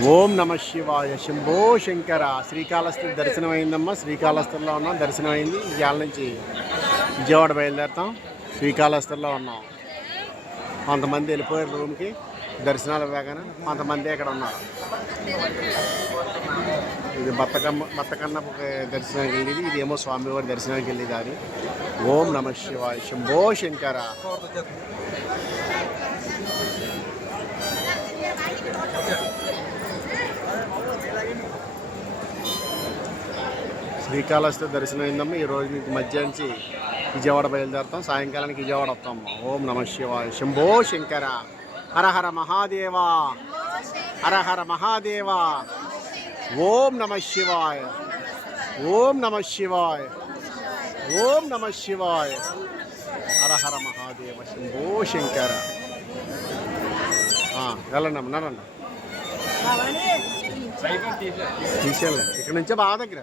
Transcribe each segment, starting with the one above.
ఓం నమ శివాయ శంభో శంకర. శ్రీకాళహస్తి దర్శనం అయిందమ్మా శ్రీకాళహస్తిలో ఉన్నాం. దర్శనం అయింది ఇవాళ నుంచి విజయవాడ బయలుదేరుతాం. శ్రీకాళహస్తిలో ఉన్నాం. కొంతమంది వెళ్ళిపోయారు రూమ్కి. దర్శనాలు ఇవ్వగానే కొంతమంది ఇక్కడ ఉన్నారు. ఇది బత్తకమ్మ బతకన్న దర్శనానికి వెళ్ళేది. ఇదేమో స్వామివారి దర్శనానికి వెళ్ళేది ఓం నమ శివాయ శంభో శంకర. శ్రీకాళహస్తి దర్శనం అయిందమ్మా. ఈ రోజు నుంచి మధ్యాహ్నం విజయవాడ బయలుదేరుతాం. సాయంకాలానికి విజయవాడ వస్తాం. ఓం నమ శివాయ శంభో శంకర. హర హర మహాదేవ. హర హర మహాదేవ. ఓం నమ శివాయ. ఓం నమ శివాయ. ఓం నమ శివాయ. హర హర మహాదేవ. శంభో శంకర. ఆ, వెళ్ళండి అమ్మ నడండి తీసేయాలి. ఇక్కడ నుంచే బాగా దగ్గర.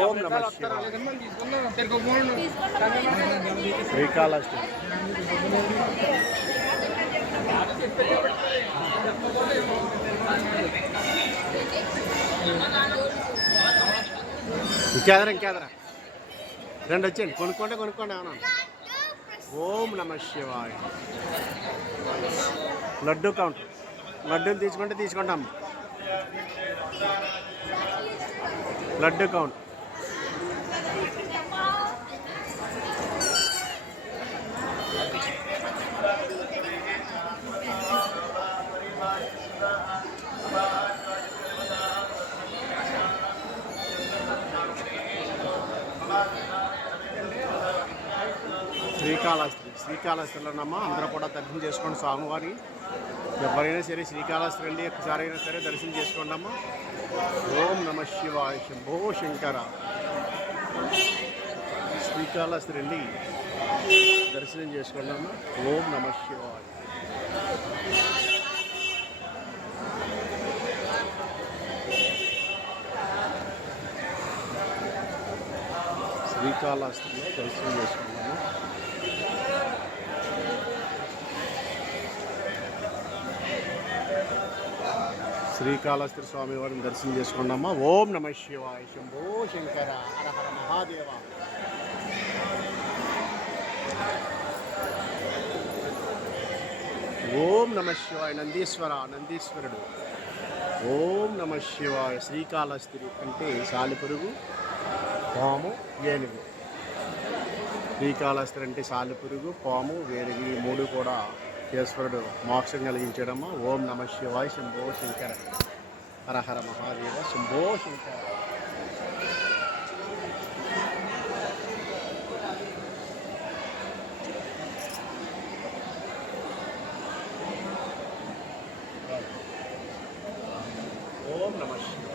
ఓం నమ శ్రీకాళహస్తి ఇంకేదరా ఇంకేదరా రెండు వచ్చేయండి కొనుక్కోండి కొనుక్కోండి ఏమన్నా ఓం నమ శివాయ. లడ్డు కౌంటర్. లడ్డూలు తీసుకుంటే తీసుకుంటాం. లడ్డు కౌంట్. శ్రీకాళహస్తి. శ్రీకాళహస్తిలోనమ్మా అందరూ కూడా దర్శనం చేసుకోండి స్వామివారి. ఎవరైనా సరే శ్రీకాళహస్తి వెళ్ళి ఒకసారి అయినా సరే దర్శనం చేసుకోండి అమ్మా ఓం నమ శివాయ శంభో శంకర. శ్రీకాళహస్తి వెళ్ళి దర్శనం చేసుకోండి అమ్మా ఓం నమ శివాయ. శ్రీకాళహస్తిలో దర్శనం చేసుకోండి. శ్రీకాళహస్తి స్వామి వారిని దర్శనం చేసుకున్నామా ఓం నమ శివాయ శంభో శంకర హరహర మహాదేవ. ఓం నమ శివాయ నందీశ్వర నందీశ్వరుడు. ఓం నమ శివాయ శ్రీకాళహస్తి అంటే సాలిపురుగు పాము ఏనుగు. శ్రీకాళహస్తి అంటే సాలిపురుగు పాము వేరుగి ఈ మూడు కూడా ఈశ్వరుడు మోక్షం కలిగించడము. ఓం నమ శివాయ శంభో శంకర హరహర మహాదేవ శంభో శంకర. ఓం నమ శివాయ.